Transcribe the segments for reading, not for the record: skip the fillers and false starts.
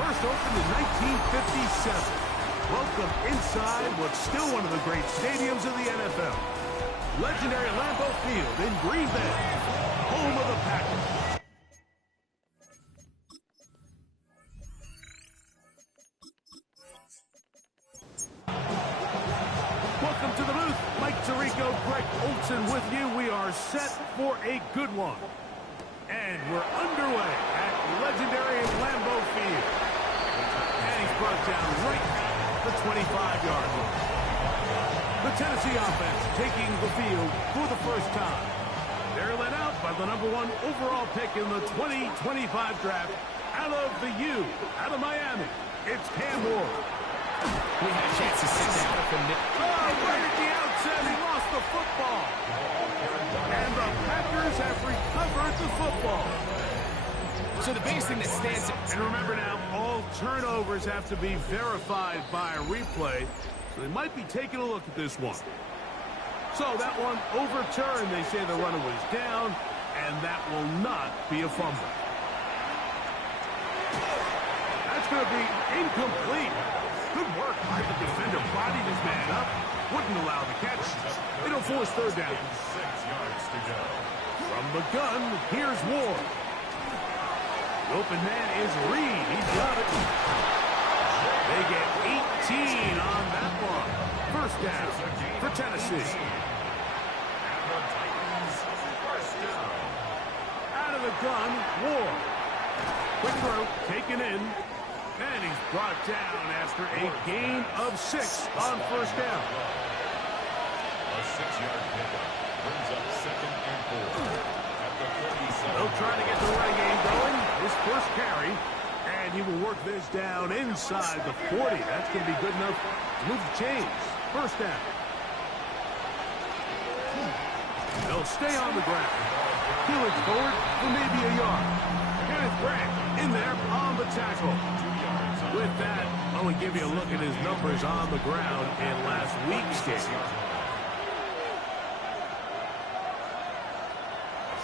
First opened in 1957. Welcome inside what's still one of the great stadiums of the NFL. Legendary Lambeau Field in Green Bay, home of the Packers. Welcome to the booth. Mike Tirico, Greg Olson with you. We are set for a good one. And we're underway at legendary Lambeau Field. And he's brought down right at the 25-yard line. The Tennessee offense taking the field for the first time. They're led out by the #1 overall pick in the 2025 draft out of the U, out of Miami. It's Cam Ward. We had a chance to sit down with him. Right at the outset, he lost the football. And the Packers have recovered the football. So the biggest thing that stands out. And remember now, all turnovers have to be verified by a replay. So they might be taking a look at this one. So that one overturned. They say the runner was down, and that will not be a fumble. That's going to be incomplete. Good work by the defender. Bodied his man up. Wouldn't allow the catch. It'll force third down. 6 yards to go. From the gun, here's Ward. The open man is Reed. He's got it. They get 18 on that one. First down for Tennessee. Out of the gun, Ward. Quick throw, taken in. And he's brought down after a gain of 6 on first down. A 6-yard pickup brings up 2nd and 4 at the 37. They'll try to get the running game going. His first carry. And he will work this down inside the 40. That's going to be good enough to move the chains. First down. They'll stay on the ground. Peeling forward for maybe a yard. Kenneth Grant in there on the tackle. With that, I'll only give you a look at his numbers on the ground in last week's game.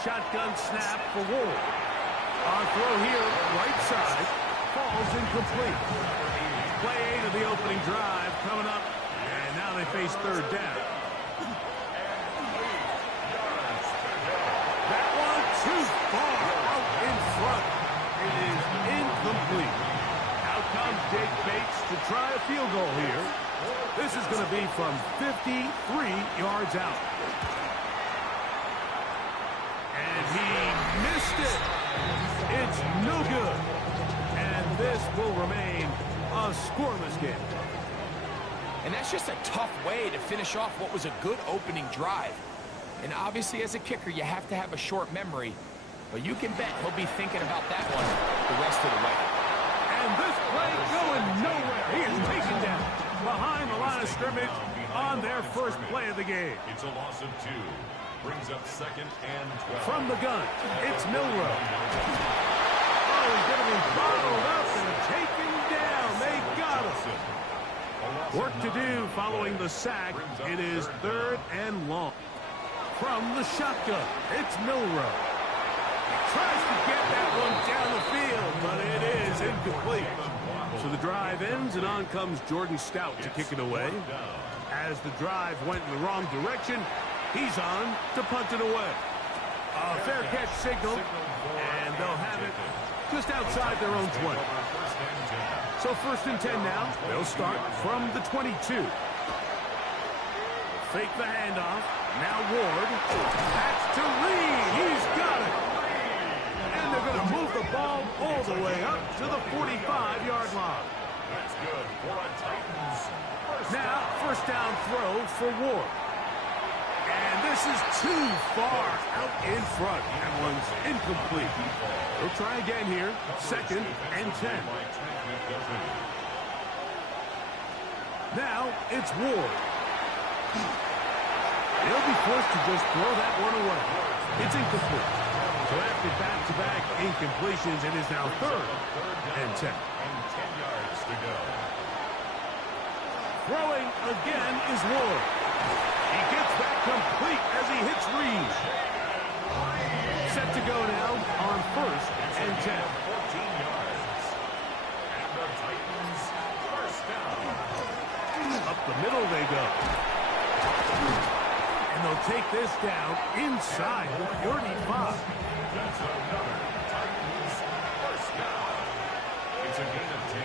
Shotgun snap for Ward. On throw here, right side, falls incomplete. Play 8 of the opening drive coming up, and now they face third down. That one too far out in front. It is incomplete. Out comes Jake Bates to try a field goal here. This is going to be from 53 yards out. And he missed it. It's no good. And this will remain a scoreless game. And that's just a tough way to finish off what was a good opening drive. And obviously, as a kicker, you have to have a short memory. But you can bet he'll be thinking about that one the rest of the way. And this play going nowhere. He is taken down behind the line of scrimmage on their first play of the game. It's a loss of 2. Brings up 2nd and 12. From the gun, it's Milroe. Oh, he's going to be bottled up and taken down. They got him. Work to do following the sack. It is 3rd and long. From the shotgun, it's Milroe. Tries to get that one down the field, but it is incomplete. So the drive ends, and on comes Jordan Stout to kick it away. As the drive went in the wrong direction, he's on to punt it away. A fair catch signal, and they'll have it just outside their own 20. So 1st and 10 now. They'll start from the 22. Fake the handoff. Now Ward. That's to Reed. He's got it. And they're going to move the ball all the way up to the 45-yard line. That's good for a Titans. Now, first down throw for Ward. And this is too far out in front. That one's incomplete. He'll try again here. 2nd and 10. Now it's Ward. He'll be forced to just throw that one away. It's incomplete. So after back-to-back incompletions, it is now 3rd and 10. And 10 yards to go. Throwing again is Ward. He gets that complete as he hits Reed. Set to go now on 1st and 10. 14 yards. And the Titans first down. Up the middle they go. And they'll take this down inside the 35. That's another Titans first down. It's a gain of 10.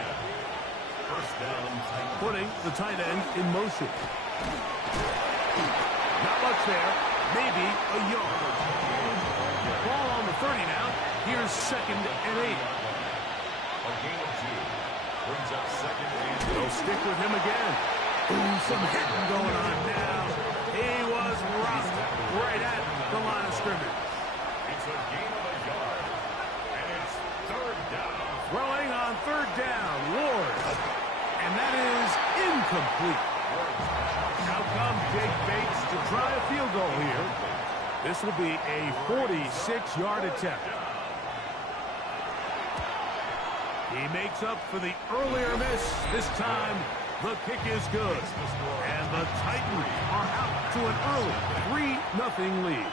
First down, Titans. Putting the tight end in motion. Not much there. Maybe a yard. Ball on the 30 now. Here's 2nd and 8. A gain of 2. Brings up 2nd and 8. They'll stick with him again. Ooh, some hitting going on now. He was rocked right at the line of scrimmage. It's a gain of a yard. And it's 3rd down. Throwing on 3rd down, Ward. And that is incomplete. Now comes Jake Bates to try a field goal here. This will be a 46-yard attempt. He makes up for the earlier miss. This time, the kick is good. And the Titans are out to an early 3-0 lead.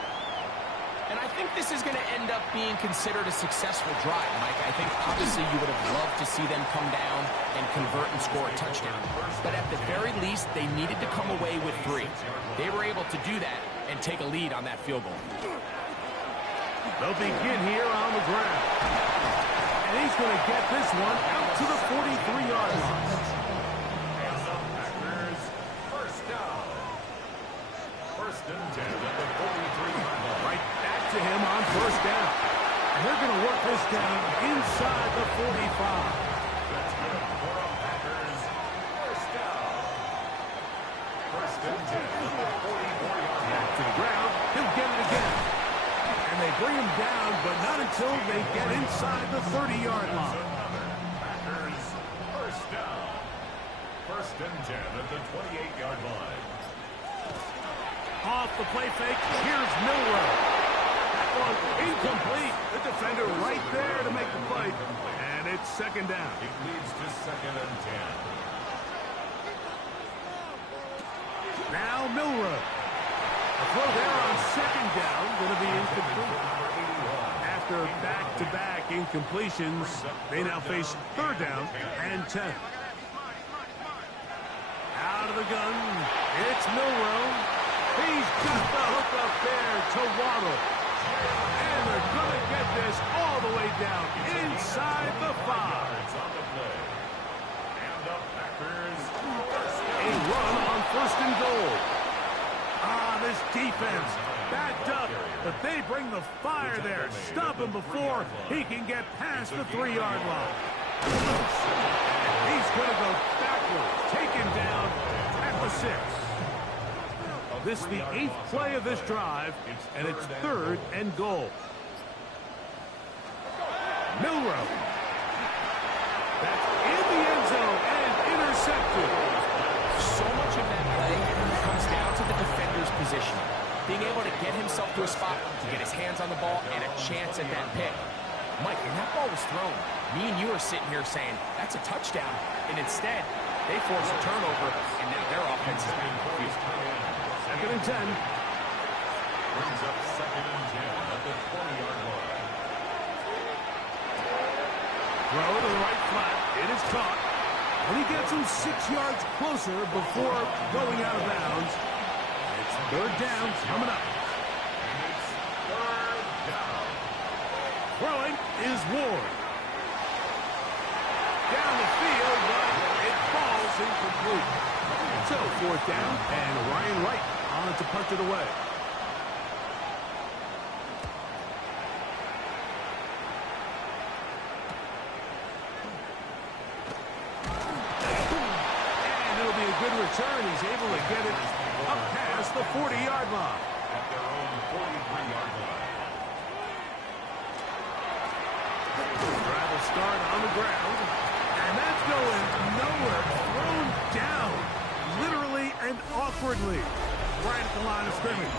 And I think this is going to end up being considered a successful drive, Mike. I think obviously you would have loved to see them come down and convert and score a touchdown. But at the very least, they needed to come away with 3. They were able to do that and take a lead on that field goal. They'll begin here on the ground. And he's going to get this one out to the 43-yard line. And the Packers first down. 1st and 10 at the 43-yard line. Right back to him on 1st down. And they're going to work this down inside the 45. That's good for a Packers first down. 1st and 10 at the 44-yard line. Back to the ground. He'll get it again. And they bring him down, but not until they get inside the 30-yard line. Packers first down. 1st and 10 at the 28-yard line. Off the play fake, here's Milroe. That one incomplete. The defender right there to make the play. And it's 2nd down. It leads to 2nd and 10. Now Milroe. A throw there on 2nd down, going to be incomplete. After back-to-back incompletions, they now face 3rd down and 10. Out of the gun, it's Milroe. He's got the hook up there to Waddle. And they're going to get this all the way down inside the 5. On the play. And the Packers A run on 1st and goal. This defense backed up, but they bring the fire there. Stop him before he can get past the 3-yard line. He's going to go backwards, taken down at the 6. This is the 8th play of this drive, and it's 3rd and goal. Milroe. That's in the end zone and intercepted. So much of that play comes down to the defender's positioning. Being able to get himself to a spot, to get his hands on the ball, and a chance at that pick. Mike, when that ball was thrown, me and you are sitting here saying, that's a touchdown. And instead, they force a turnover, and now their offense is back confused. 2nd and 10. brings up 2nd and 10 at the 20-yard line. Throw to the right flat. It is caught. And he gets him 6 yards closer before going out of bounds. It's 3rd down coming up. And it's 3rd down. Throwing is Ward. Down the field, but it falls incomplete. So 4th down, and Ryan Wright on to punt it away. And it'll be a good return. He's able to get it up past the 40-yard line. at their own 43-yard line. Travel start on the ground. And that's going nowhere. Thrown down. Literally and awkwardly. Right at the line of scrimmage.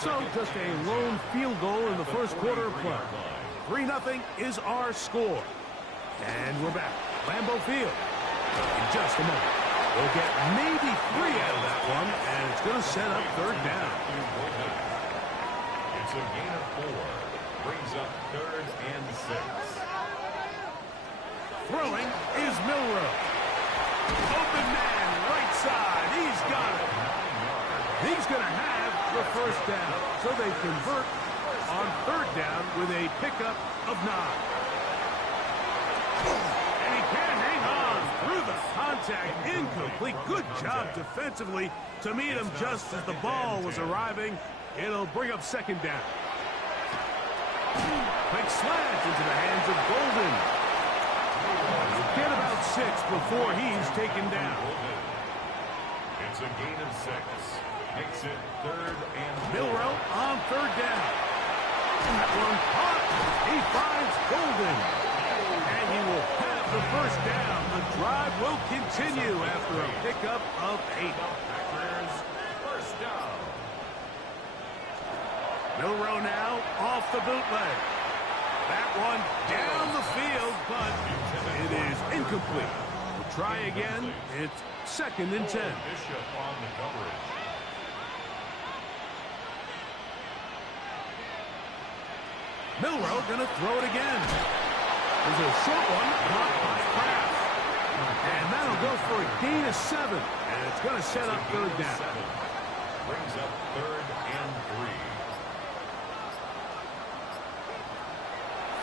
So just a lone field goal in the first quarter of play. 3-0 is our score. And we're back. Lambeau Field. In just a moment. We'll get maybe 3 out of that one, and it's going to set up third down. It's a gain of 4. Brings up 3rd and 6. Throwing is Milroe. Open man, right side. He's got it. He's going to have the first down. So they convert on third down with a pickup of 9. And he can't hang on through the contact. Incomplete. Good job defensively to meet him just as the ball was arriving. It'll bring up second down. Quick slant into the hands of Golden. Get about 6 before he's taken down. It's a gain of 6. Makes it 3rd and 4. Milroe on third down. That one caught. He finds Golden. And he will have the first down. The drive will continue after a pickup of 8. Packers first down. Milroe now off the bootleg. That one down the field, but it is incomplete. We'll try again. It's 2nd and 10. Bishop on the coverage. Milroe going to throw it again. There's a short one blocked by Kraft. And that'll go for a gain of 7. And it's going to set up third down. Brings up 3rd and 3.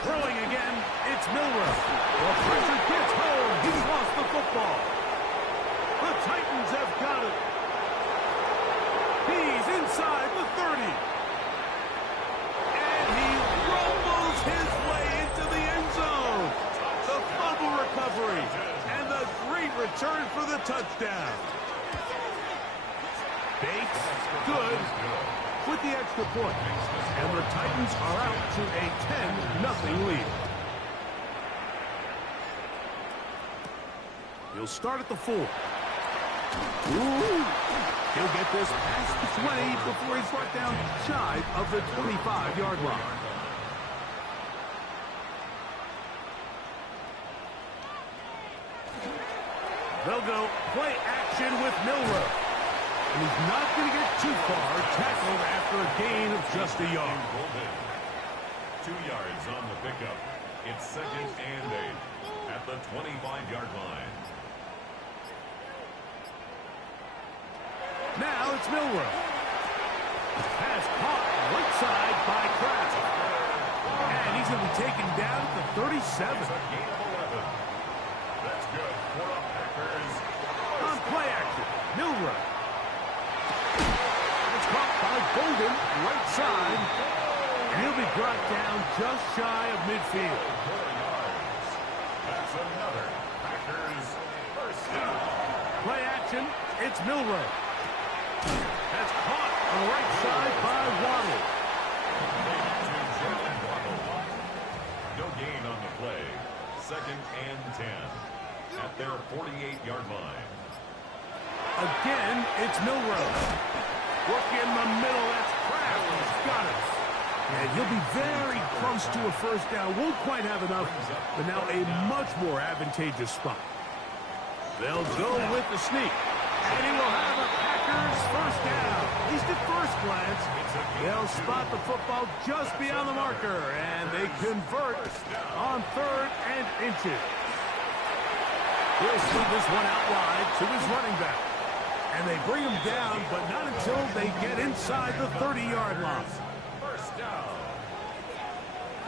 Throwing again, it's Milroe. The pressure gets home. He's lost the football. The Titans have got it. He's inside the 30. And he rumbles his way into the end zone. The fumble recovery. And the great return for the touchdown. Bates, good, with the extra point. And the Titans are out to a 10-0 lead. He'll start at the 4. Ooh. He'll get this past the 20 before he's brought down shy of the 25-yard line. They'll go play action with Milroe. And he's not going to get too far, tackled after a gain of just a yard. 2 yards on the pickup. It's 2nd and 8 at the 25-yard line. Now it's Milroe. Pass caught right side by Kraft. And he's going to be taken down at the 37. It's a gain of 11. That's good for the Packers. On play action, Milroe. It's caught by Golden, right side. And he'll be brought down just shy of midfield. 4 yards. That's another Packers first down. Play action, it's Milroe. That's caught on the right side by Waddle. No gain on the play. 2nd and 10 at their 48-yard line. Again, it's Milroe. Work in the middle, that's Kraft. He's got it. And he'll be very close to a first down. Won't quite have enough, but now a much more advantageous spot. They'll go with the sneak. And he will have a Packers first down. At least at first glance, they'll spot the football just beyond the marker. And they convert on 3rd and inches. He'll see this one out wide to his running back. And they bring him down, but not until they get inside the 30-yard line. First down.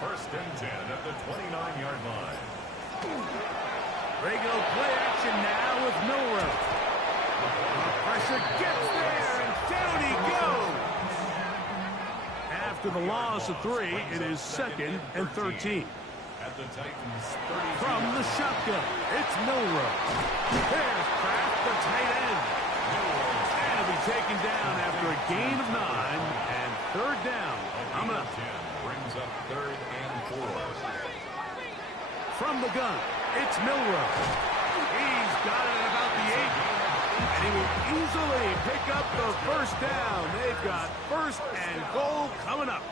1st and 10 at the 29-yard line. They go play action now with Milroe. The pressure gets there, and down he goes. After the loss of 3, it is 2nd and 13. At the Titans 30. From the shotgun, it's Milroe. There's Kraft, the tight end. And he'll be taken down after a gain of 9 and third down. Coming up. 10 brings up 3rd and 4. From the gun, it's Milroe. He's got it at about the 8. And he will easily pick up the first down. They've got 1st and goal coming up.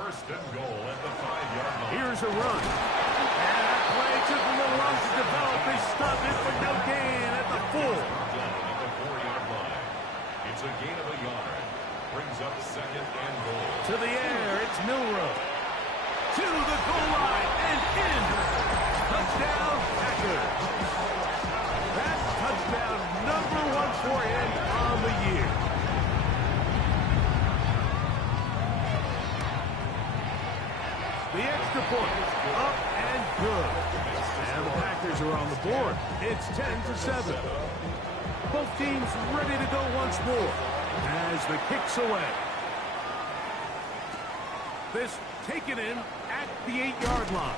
1st and goal at the 5-yard line. Here's a run. And that play took a little long to develop. They stopped it for no gain at the 4. Down at the 4-yard line. It's a gain of a yard. Brings up 2nd and goal. To the air, it's Milroe. To the goal line and in. Touchdown, Packers. That's touchdown number 1 for him on the year. The extra point, up and good. And the Packers are on the board. It's 10-7. Both teams ready to go once more as the kick's away. This taken in at the 8-yard line.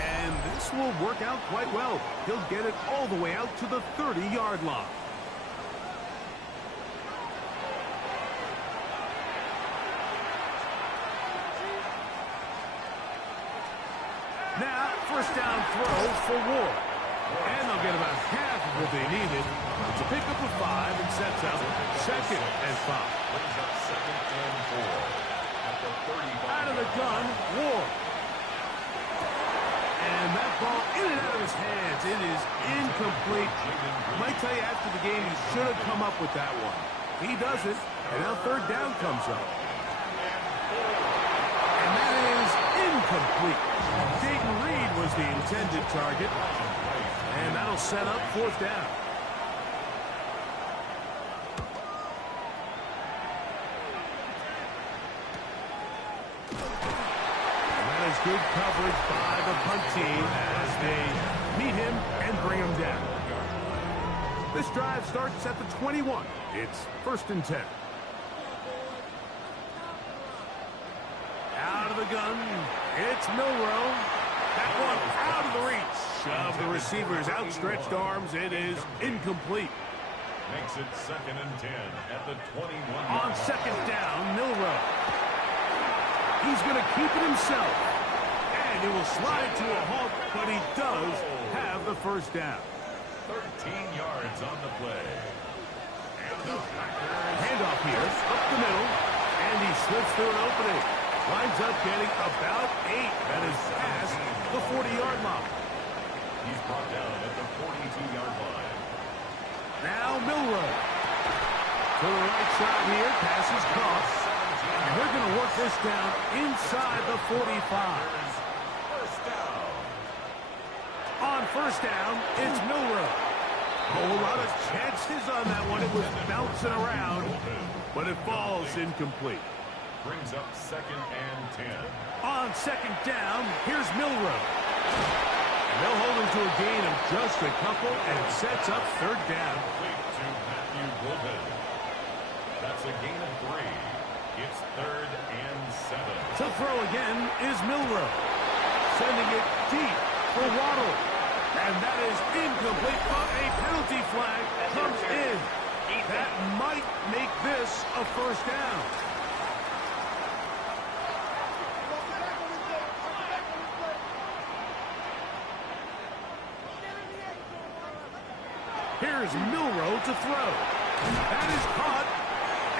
And this will work out quite well. He'll get it all the way out to the 30-yard line. Now, first down throw for Ward. And they'll get about half of what they needed. It's a pickup of 5 and sets up 2nd and 5. Brings up 2nd and 4. At the 35. Out of the gun, Ward. And that ball in and out of his hands. It is incomplete. I might tell you after the game he should have come up with that one. He doesn't, and now 3rd down comes up. And that is incomplete. Dayton Reed was the intended target. And that'll set up 4th down. And that is good coverage by the punt team as they meet him and bring him down. This drive starts at the 21. It's 1st and 10. Out of the gun, it's Milroe. That one out of the reach of the receiver's outstretched arms. It is incomplete. Makes it 2nd and 10 at the 21. On 2nd down, Milroe. He's going to keep it himself. And he will slide to a halt, but he does have the 1st down. 13 yards on the play. And the Packers. Handoff here, up the middle. And he slips through an opening. Lines up getting about 8. That is past the 40-yard line. He's brought down at the 42-yard line. Now Milroe. To the right side here, pass is caught. And they're going to work this down inside the 45. First down. On 1st down, it's Milroe. A whole lot of chances on that one. It was bouncing around, but it falls incomplete. Brings up 2nd and 10. On 2nd down, here's Milroe. And they'll hold him to a gain of just a couple, and it sets up 3rd down. Complete to Matthew Golden. That's a gain of 3. It's 3rd and 7. To throw again is Milroe. Sending it deep for Waddle. And that is incomplete, but a penalty flag comes in. That might make this a 1st down. Here's Milroe to throw. That is caught.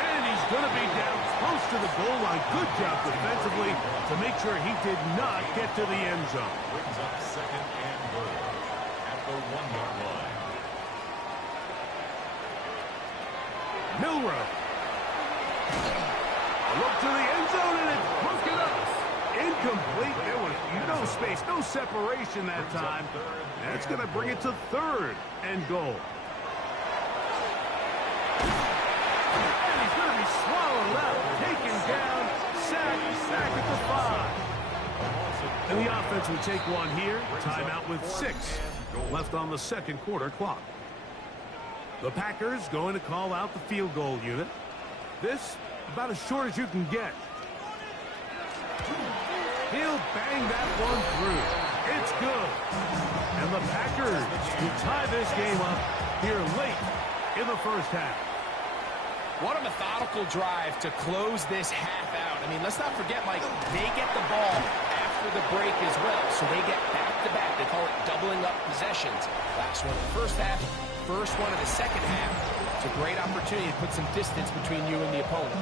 And he's going to be down close to the goal line. Good job defensively to make sure he did not get to the end zone. Brings up 2nd and goal at the 1-yard line. Milroe. A look to the end zone, and it's broken up. Incomplete. There was no space, no separation that time. That's going to bring it to 3rd and goal. And he's going to be swallowed up, taken down, sack at the 5. And the offense will take one here. Timeout with 6 left on the 2nd quarter clock. The Packers going to call out the field goal unit. This about as short as you can get. He'll bang that one through. It's good. And the Packers will tie this game up here late in the 1st half. What a methodical drive to close this half out. I mean, let's not forget, Mike, they get the ball after the break as well, so they get back-to-back. They call it doubling up possessions. Last one of the first half, first one of the second half. It's a great opportunity to put some distance between you and the opponent.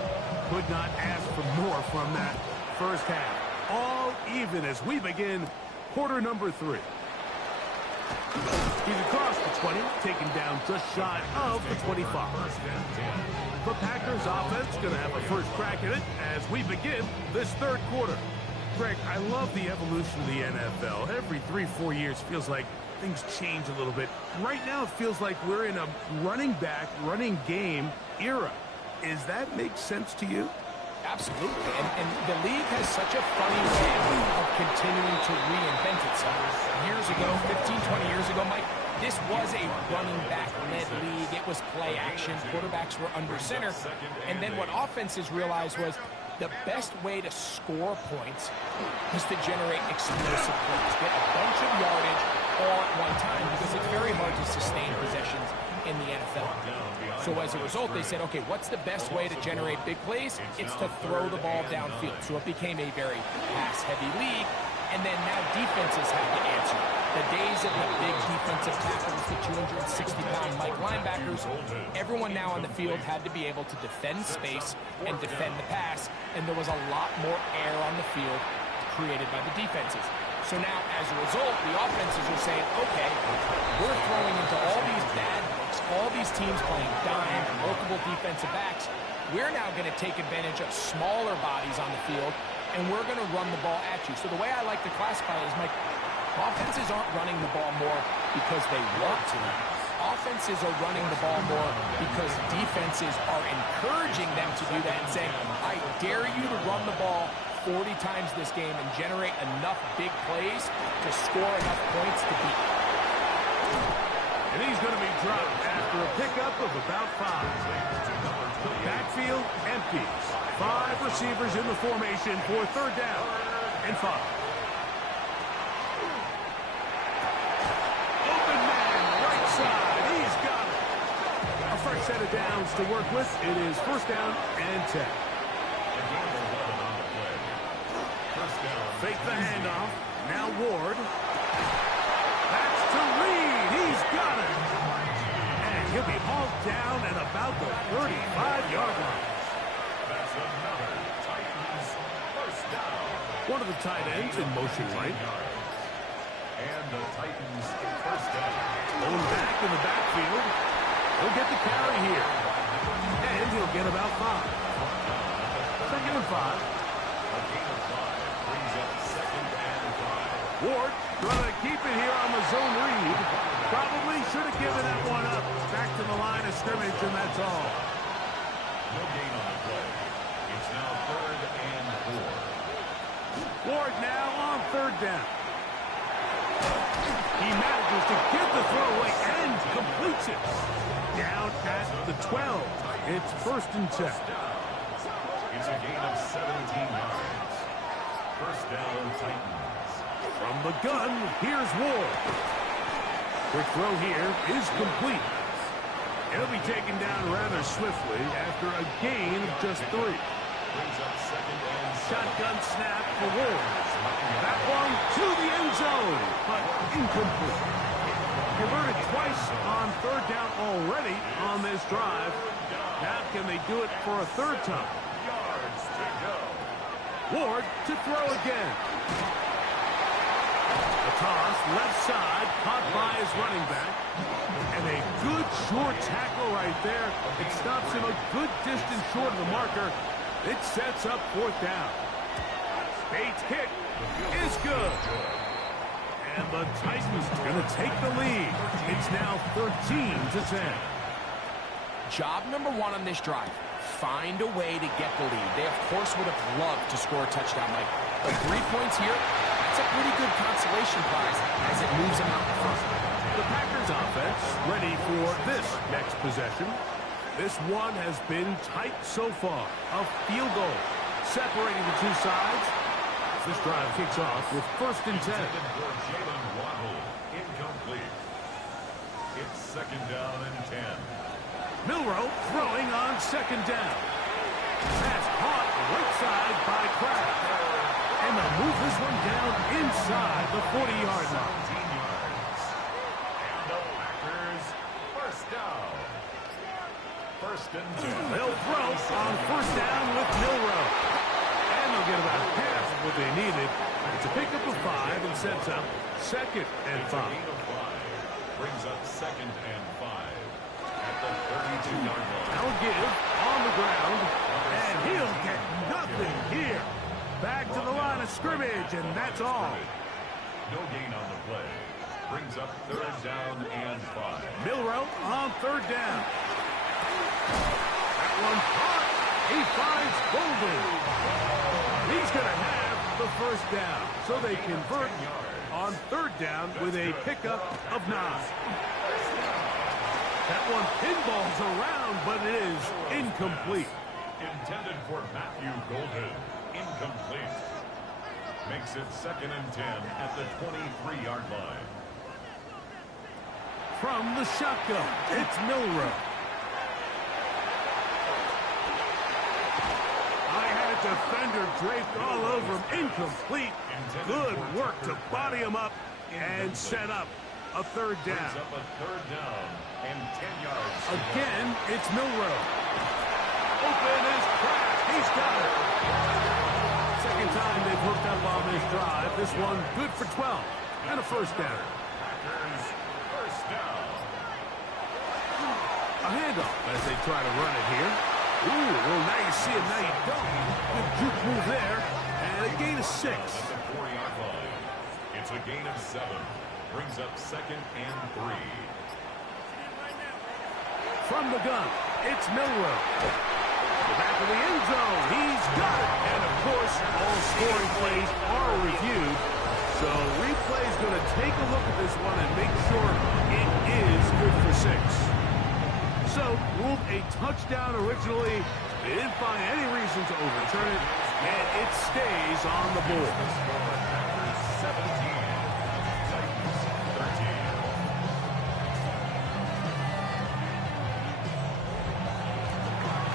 Could not ask for more from that first half. All even as we begin quarter number 3. He's across the 20, taken down just shy of the 25. The Packers offense going to have a first crack at it as we begin this third quarter. Greg, I love the evolution of the NFL. Every 3-4 years feels like things change a little bit. Right now it feels like we're in a running back, running game era. Is that make sense to you? Absolutely, and the league has such a funny way of continuing to reinvent itself. Years ago, 15, 20 years ago, Mike, this was a running back-led league. It was play action. Quarterbacks were under center. And then what offenses realized was the best way to score points is to generate explosive plays. Get a bunch of yardage all at one time because it's very hard to sustain possessions in the NFL. So as a result, they said, okay, what's the best way to generate big plays? It's to throw the ball downfield. So it became a very pass-heavy league. And then now defenses have to answer. The days of the big defensive tackles, the 260-pound Mike linebackers, everyone now on the field had to be able to defend space and defend the pass, and there was a lot more air on the field created by the defenses. So now, as a result, the offenses are saying, okay, we're throwing into all these bad looks, all these teams playing dime, multiple defensive backs. We're now going to take advantage of smaller bodies on the field, and we're going to run the ball at you. So the way I like to classify it is, Mike, offenses aren't running the ball more because they want to. Offenses are running the ball more because defenses are encouraging them to do that and saying, I dare you to run the ball 40 times this game and generate enough big plays to score enough points to beat. And he's going to be dropped after a pickup of about 5. Backfield empties. 5 receivers in the formation for third down and 5. Open man, right side. He's got it. A fresh set of downs to work with. It is first down and 10. Fake the handoff. Now Ward. That's to Reed. He's got it. And he'll be hauled down at about the 35-yard line. That's another Titans first down. One of the tight ends in motion right. And the Titans first down. Going back in the backfield. He'll get the carry here. And he'll get about 5. Second and 5. A gain of 5 brings up second and 5. Ward trying to keep it here on the zone read. Probably should have given that one up. Back to the line of scrimmage, and that's all. No gain on the play. It's now third and 4. Ward now on third down. He manages to get the throw away and completes it. Down at the 12. It's first and 10. It's a gain of 17 yards. First down, Titans. From the gun, here's Ward. Quick throw here is complete. It'll be taken down rather swiftly after a gain of just 3. Brings up second and 7. Shotgun snap for Ward. That one to the end zone, but incomplete. Converted twice on third down already on this drive. Now can they do it for a third time? Yards to go. Ward to throw again. The toss, left side, caught by his running back. And a good short tackle right there. It stops him a good distance short of the marker. It sets up fourth down. Bates' kick is good. And the Titans are going to take the lead. It's now 13-10. Job number 1 on this drive. Find a way to get the lead. They, of course, would have loved to score a touchdown, Mike. But 3 points here, that's a pretty good consolation prize as it moves them out in front. The Packers offense ready for this next possession. This one has been tight so far. A field goal separating the two sides. This drive kicks off with first and 10. For Jalen Waddle, incomplete. It's second down and 10. Milroe throwing on second down. Pass caught right side by Kraft. And they'll move this one down inside the 40-yard line. 17 yards. And the Packers first down. First and 10. They'll throw on first down with Milroe. And they'll get about half of what they needed. It's a pickup of 5 and sets up second and 5. Gain of 5. Brings up second and 5 at the 32-yard line. Now give on the ground. And he'll get nothing here. Back to the line of scrimmage, and that's all. No gain on the play. Brings up third down and 5. Milroe on third down. That one caught. He finds Golden. He's going to have the first down. So they convert on third down with a pickup of 9. That one pinballs around, but it is incomplete. Intended for Matthew Golden. Incomplete. Makes it second and 10 at the 23-yard line. From the shotgun, it's Milroe. I had a defender draped all over him. Incomplete. Good work to body him up and set up a third down. Brings up a third down and 10 yards. Again, it's Milroe. Open is Kraft. He's got it. Second time they've hooked up on this drive. This one good for 12 and a first down. Packers first down. A handoff as they try to run it here. Ooh, well, now you see it, now you don't. Good juke move there, and a gain of 6. At the 4-yard line. It's a gain of 7. Brings up second and 3. From the gun, it's Milroe. The back of the end zone, he's got it. And, of course, all scoring plays are reviewed. So replay's going to take a look at this one and make sure it is good for 6. So, ruled a touchdown originally. They didn't find any reason to overturn it, and it stays on the board. Packers 17. Titans 13.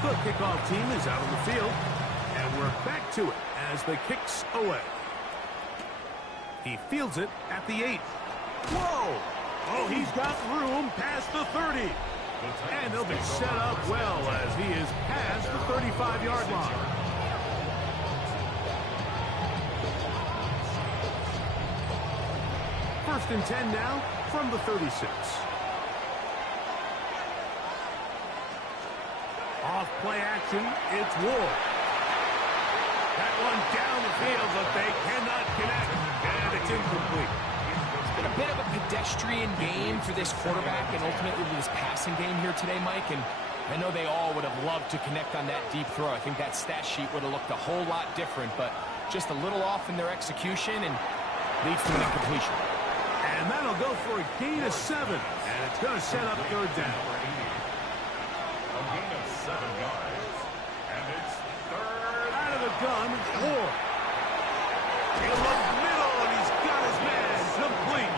The kickoff team is out on the field, and we're back to it as the kicks away. He fields it at the 8. Whoa! Oh, he's got room past the 30. And he'll be set up well as he is past the 35-yard line. First and 10 now from the 36. Off play action, it's Ward. That one down the field, but they cannot connect, and it's incomplete. It's been a bit of a pedestrian game for this quarterback and ultimately this passing game here today, Mike, and I know they all would have loved to connect on that deep throw. I think that stat sheet would have looked a whole lot different, but just a little off in their execution and leads to an incompletion. And that'll go for a gain of 7, and it's going to set up third down. A gain of 7 yards. And it's third. Out of the gun, Ward. In the middle, and he's got his man complete.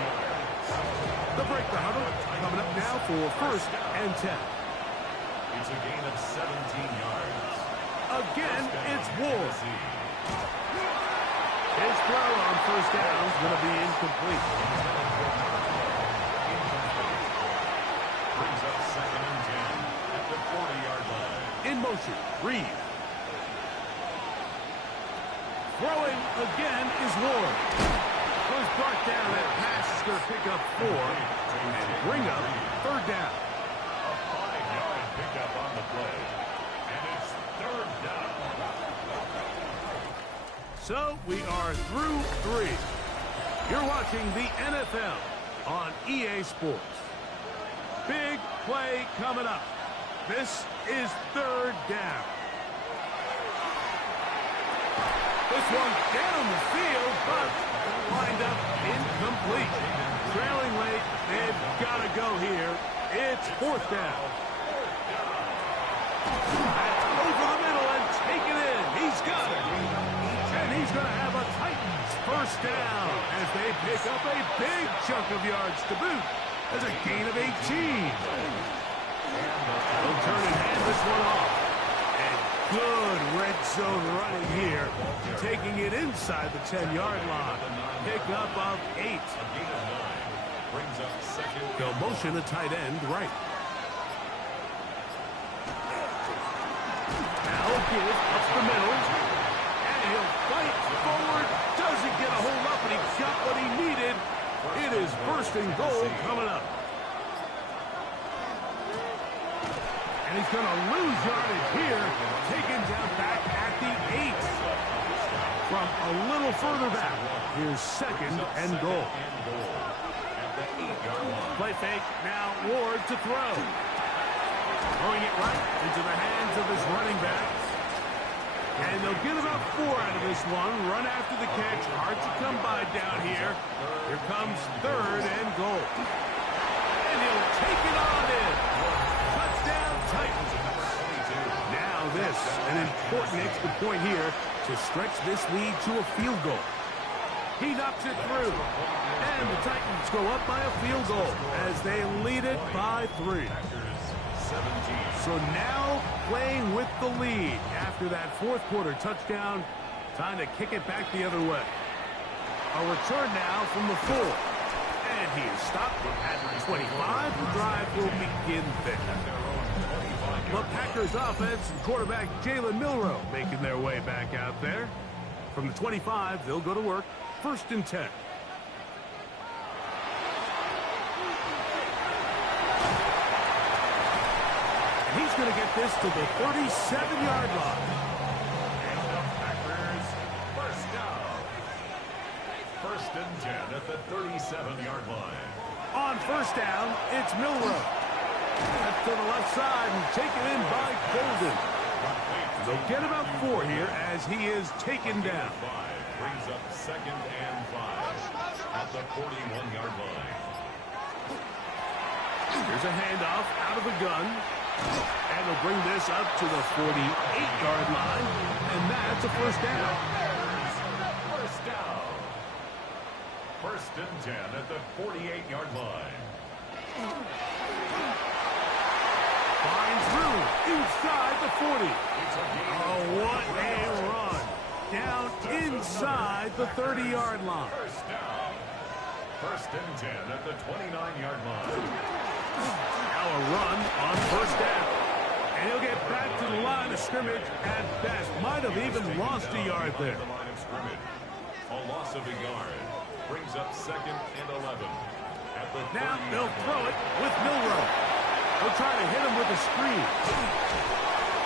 The break the huddle coming up now for first and 10. It's a gain of 17 yards. Again, it's Ward. His throw on first down is going to be incomplete. Brings up second and 10 at the 40-yard line. In motion, Reed. Throwing again is Ward. Was brought down. That pass is going to pick up 4 and bring up third down. A 5-yard pickup on the play. And it's third down. So we are through 3. You're watching the NFL on EA Sports. Big play coming up. This is third down. This one down the field, but lined up incomplete. Trailing late, they've got to go here. It's fourth down. That's over the middle and taken in. He's got it. And he's going to have a Titans first down as they pick up a big chunk of yards to boot as a gain of 18. He'll turn and hand this one off. And good red zone running here, taking it inside the 10-yard line. Pickup of 8. A gain of 9. Brings up second. They'll motion the tight end right. Now give up the middle. And he'll fight forward. Doesn't get a hold up, and he got what he needed. It is first and goal coming up. And he's going to lose yardage here. Taken down back at the 8. From a little further back. Here's second and goal. Play fake. Now Ward to throw. Throwing it right into the hands of his running back. And they'll get about 4 out of this one. Run after the catch. Hard to come by down here. Here comes third and goal. And he'll take it on in. Touchdown Titans. Now this, an important extra point here to stretch this lead to a field goal. He knocks it through. And the Titans go up by a field goal as they lead it by 3. So now playing with the lead after that fourth quarter touchdown. Time to kick it back the other way. A return now from the 4. And he is stopped at 25. The drive will begin there. The Packers offense and quarterback Jalen Milroe making their way back out there. From the 25, they'll go to work. First and 10. He's going to get this to the 37-yard line. And the Packers first down. First and 10 at the 37-yard line. On first down, it's Milroe. That's to the left side and taken in by Golden. They'll get about 4 here as he is taken down. Brings up second and 5 at the 41-yard line. Here's a handoff out of the gun. And they'll bring this up to the 48-yard line. And that's a first down. First down. First and 10 at the 48-yard line. Finds room inside the 40. Oh, what a run. Down inside the 30-yard line. First down. First and 10 at the 29-yard line. Now a run on first down. And he'll get back to the line of scrimmage at best. Might have even lost a yard there. The line of scrimmage. A loss of a yard. Brings up second and 11. At the Now 30-yard they'll throw line. it with Milroe. They'll try to hit him with a screen.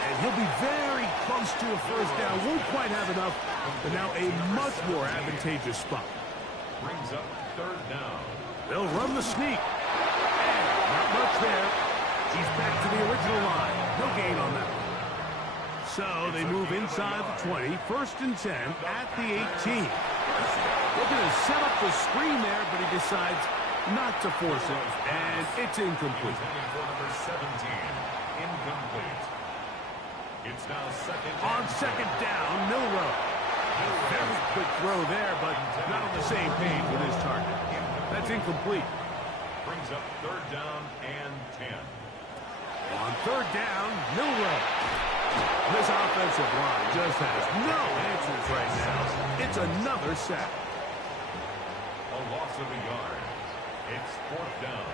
And he'll be very close to a first down. Won't quite have enough, but now a much more advantageous spot. Brings up third down. They'll run the sneak. And not much there. He's back to the original line. No gain on that one. So they move inside the 20. First and 10 at the 18. Looking to set up the screen there, but he decides not to force it. And it's incomplete. Heading for number 17. Incomplete. It's now second. On second down, Milroe. Very quick throw there, but not on the same page with his target. That's incomplete. Brings up third down and 10. On third down, Milroe. This offensive line just has no answers right now. It's another sack. A loss of a yard. It's fourth down.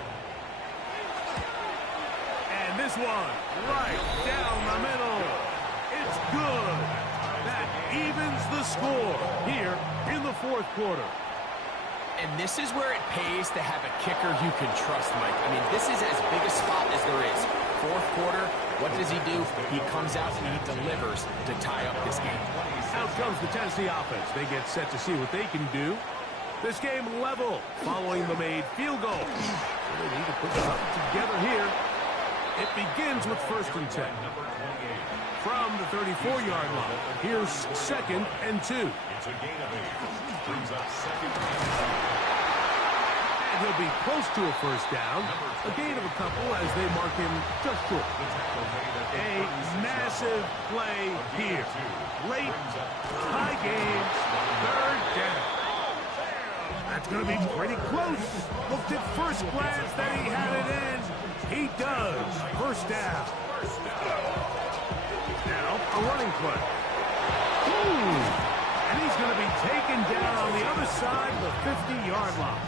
And this one, right down the middle. It's good. That evens the score here in the fourth quarter. And this is where it pays to have a kicker you can trust, Mike. I mean, this is as big a spot as there is. Fourth quarter, what does he do? He comes out and he delivers to tie up this game. Out comes the Tennessee offense. They get set to see what they can do. This game level following the made field goal. So they need to put something together here. It begins with first and 10. From the 34-yard line, here's second and 2. It's a gain of 8. Brings up second and 2. And he'll be close to a first down. A gain of a couple as they mark him just short. A massive play here. Late, high game, third down. That's going to be pretty close. Looked at first glance that he had it in. He does. First down. First down. Now a running play. And he's going to be taken down on the other side of the 50-yard line.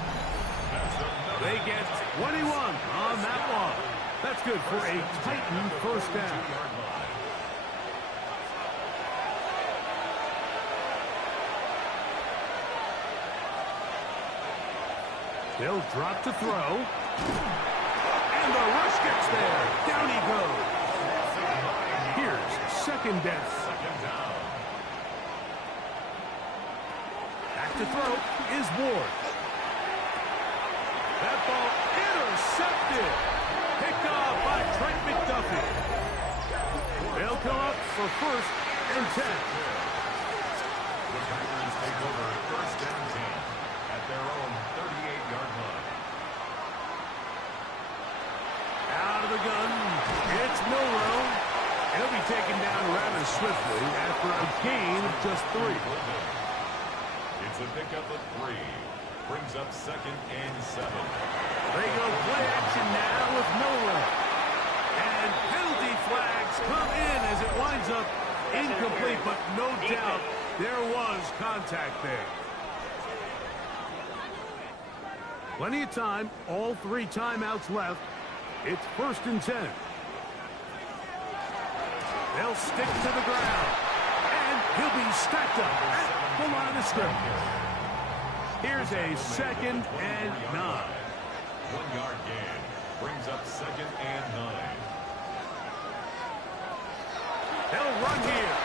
They get 21 on that one. That's good for a Titan first down. They'll drop to throw. And the rush gets there. Down he goes. Here's second down. Back to throw is Ward. That ball intercepted. Picked off by Trent McDuffie. They'll come up for first and 10. The Packers take over first and 10 at their own 38-yard line. Out of the gun, it's Milroe. He'll be taken down rather swiftly after a gain of just 3. It's a pickup of 3. Brings up second and 7. They go play action now with Milroe. And penalty flags come in as it winds up incomplete, but no doubt there was contact there. Plenty of time, all 3 timeouts left. It's first and 10. They'll stick to the ground. And he'll be stacked up at the line of scrimmage. Here's a second and 9. 1-yard gain. Brings up second and 9. They'll run here.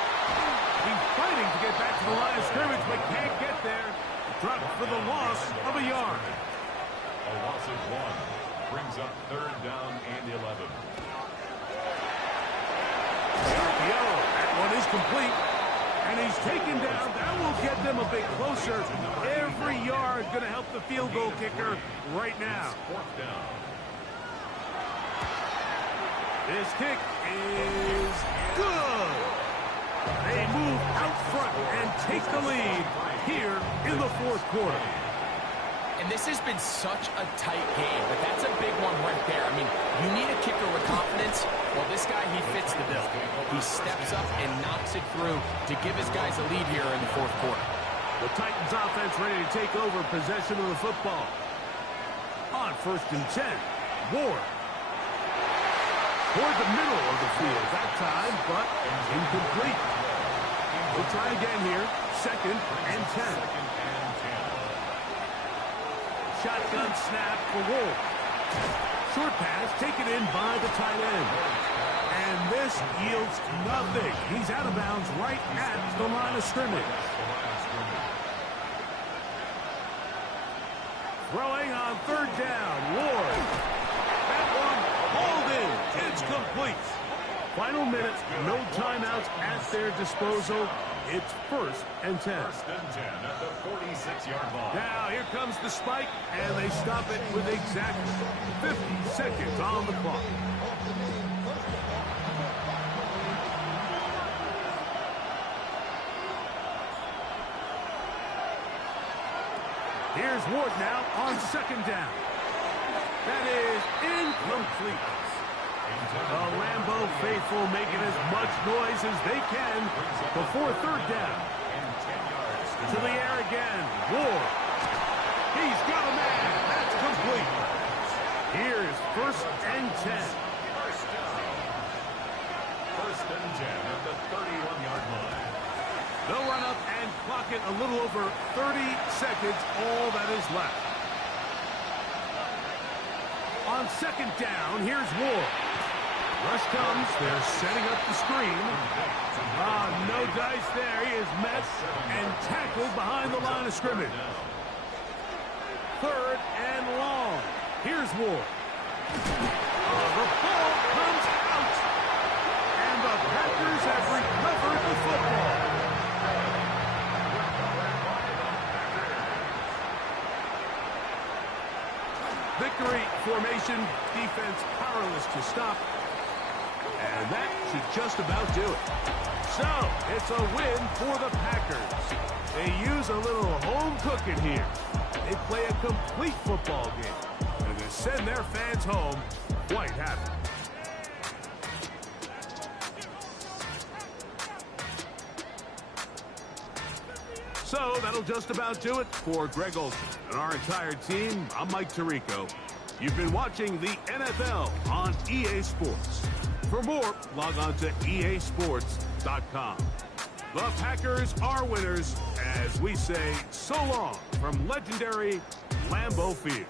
He's fighting to get back to the line of scrimmage, but can't get there. Dropped for the loss of a yard. A loss of 1. Brings up third down and 11. That one is complete. And he's taken down. That will get them a bit closer. Every yard going to help the field goal kicker right now. Fourth down. This kick is good. They move out front and take the lead here in the fourth quarter. And this has been such a tight game, but that's a big one right there. I mean, you need a kicker with confidence. Well, this guy, he fits the bill. He steps up and knocks it through to give his guys a lead here in the fourth quarter. The Titans offense ready to take over possession of the football. On first and 10, Ward. Toward the middle of the field that time, but incomplete. We'll try again here. Second and 10. Shotgun snap for Ward. Short pass taken in by the tight end. And this yields nothing. He's out of bounds right at the line of scrimmage. Throwing on third down, Ward. That one hauled in. It's complete. Final minutes, no timeouts at their disposal. It's first and 10. First and 10 at the 46-yard line. Now here comes the spike, and they stop it with exactly 50 seconds on the clock. Here's Ward now on second down. That is incomplete. The Lambeau faithful making as much noise as they can before third down. To the air again. Ward. He's got a man. That's complete. Here's first and 10. First and 10 at the 31-yard line. They'll run up and clock it a little over 30 seconds, all that is left. On second down, here's Ward. Rush comes. They're setting up the screen. No dice there. He is met and tackled behind the line of scrimmage. Third and long. Here's Ward. The ball comes out. And the Packers have recovered the football. Victory formation, defense powerless to stop. And that should just about do it. So, it's a win for the Packers. They use a little home cooking here. They play a complete football game. And they send their fans home quite happy. So that'll just about do it for Greg Olsen and our entire team. I'm Mike Tirico. You've been watching the NFL on EA Sports. For more, log on to easports.com. The Packers are winners as we say so long from legendary Lambeau Field.